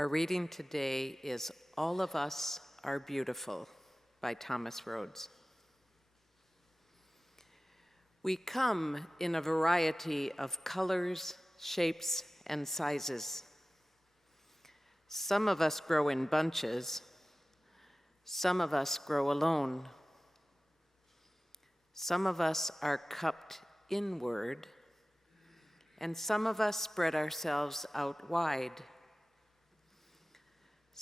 Our reading today is All of Us Are Beautiful by Thomas Rhodes. We come in a variety of colors, shapes, and sizes. Some of us grow in bunches. Some of us grow alone. Some of us are cupped inward, and some of us spread ourselves out wide.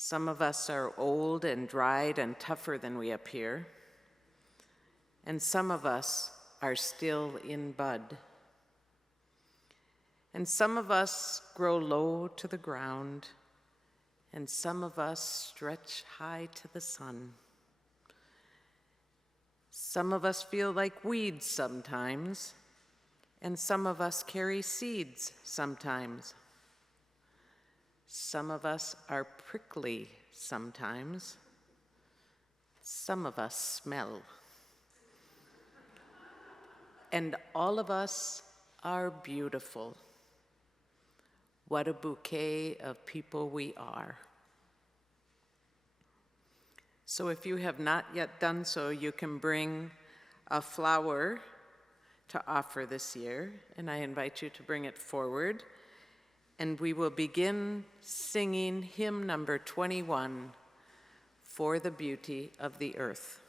Some of us are old and dried and tougher than we appear, and some of us are still in bud. And some of us grow low to the ground, and some of us stretch high to the sun. Some of us feel like weeds sometimes, and some of us carry seeds sometimes. Some of us are prickly sometimes. Some of us smell. And all of us are beautiful. What a bouquet of people we are. So if you have not yet done so, you can bring a flower to offer this year, and I invite you to bring it forward. And we will begin singing hymn number 21, For the Beauty of the Earth.